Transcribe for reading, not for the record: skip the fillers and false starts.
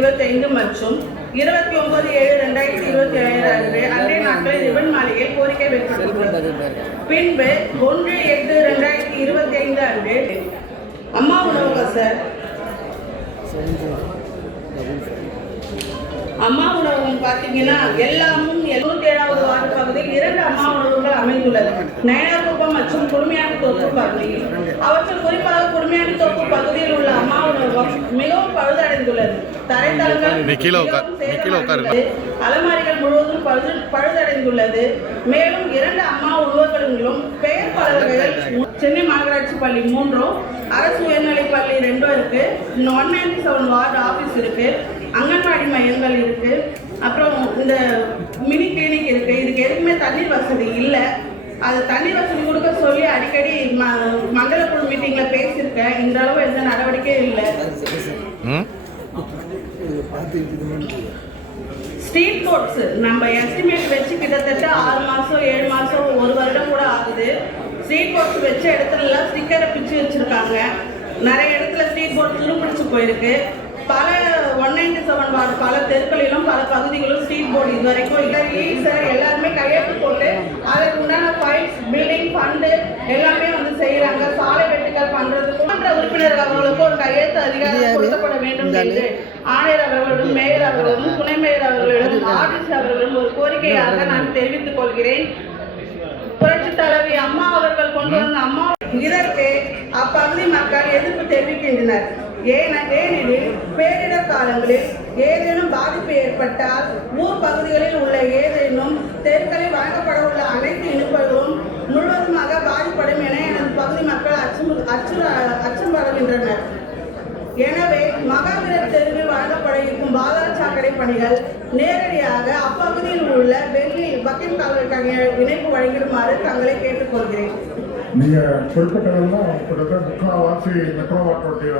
25 மற்றும் 29/7/2025 அன்று அன்றைய நாட்களில் ரிப்பன் மாளிகை கோரிக்கை வைக்கப்பட்டுள்ளது. பின்பு 1/8/2025 அன்று அம்மா உணவகம் சார் அம்மா உணவகம் பார்த்தீங்கன்னா எல்லாமும் 77வது வார்டு பகுதியில் 2 அம்மா உணவகங்கள் அமைந்துள்ளது. நயனார்குப்பம் மற்றும் குடுமையானித்தோப்பு பகுதியில். அவற்றில் குறிப்பாக குடுமையானித்தோப்பு பகுதியில் உள்ள அம்மா உணவகம் மிகவும் பழுதடைந்துள்ளது. தரைத்தளங்கள் அலமாரிகள் முழுவதும் பழுதடைந்துள்ளது. மேலும் 2 அம்மா உணவகங்களிலும் பெயர் பலகைகள் சென்னை மாநகராட்சி பள்ளி 3, அரசு உயர்நிலைப் பள்ளி 2 இருக்கு, 197 வார்டு ஆபீஸ் இருக்கு, அங்கன்வாடி மையங்கள் இருக்கு, அப்புறம் இந்த மினி கிளினிக் இருக்கு. இதுக்கு எதுக்குமே தண்ணீர் வசதி இல்லை. அது தண்ணீர் வசதி கொடுக்க சொல்லி அடிக்கடி மண்டலக்குழு மீட்டிங்ல பேசியிருக்கேன். இந்த அளவு எந்த நடவடிக்கையும் இல்லை. ஸ்ட்ரீட் போர்ட்ஸ் நம்ம எஸ்டிமேட் வச்சு கிட்டத்தட்ட 6 மாதம் 7 மாதம் 1 வருடம் கூட ஆகுது. ஸ்ட்ரீட் போர்ட்ஸ் வச்ச இடத்துலலாம் ஸ்டிக்கரை பிச்சு வச்சுருக்காங்க. நிறைய இடத்துல ஸ்ட்ரீட் போர்ட் துருப்பிடிச்சு போயிருக்கு. பல 197 வார்டு பல தெருக்களிலும் பல பகுதிகளிலும் ஸ்ட்ரீட் போர்டு இது வரைக்கும் சார் எல்லாருமே கையெழுத்து போட்டு அதற்கு உண்டான ஃபைல்ஸ் பில்டிங் ஃபண்டு எல்லாமே வந்து செய்கிறாங்க. சாலை வெட்டுக்கள் பண்ணுறதுக்கு மன்ற உறுப்பினர் அவர்களுக்கு ஒரு கையெழுத்து அதிகாரம் கொடுக்கப்பட வேண்டும் என்று ஆணையர் அவர்களிடம், மேயர் அவர்களிடம், துணை மேயர் அவர்களிடம், ஆர்டிசி அவர்களிடம் ஒரு கோரிக்கையாக நான் தெரிவித்துக் கொள்கிறேன். புரட்சி தலைவி அம்மா அவர்கள் கொண்டு வந்த அம்மா இதற்கு அப்பகுதி மக்கள் எதிர்ப்பு தெரிவிக்கின்றனர். ஏனெனில் பேரிடர் காலங்களில் ஏதேனும் பாதிப்பு ஏற்பட்டால் ஊர் பகுதிகளில் உள்ள ஏதேனும் தெருக்களில் வழங்கப்பட உள்ள அனைத்து இணைப்புகளும் முழுவதுமாக பாதிப்படும் என எனது பகுதி மக்கள் அச்சப்படுகின்றனர். எனவே மகாவீரர் தெருவில் வழங்கப்பட இருக்கும் பாதாள சாக்கடை பணிகள் நேரடியாக அப்பகுதியில் உள்ள வெள்ளி பக்கிம் கால்வாய் இணைப்பு வழங்கிடுமாறு தங்களை கேட்டுக்கொள்கிறேன். நீங்க குறிப்பிட்டதெல்லாம் கிட்டத்தட்ட முக்கால்வாசி மெட்ரோ வாட்டருடைய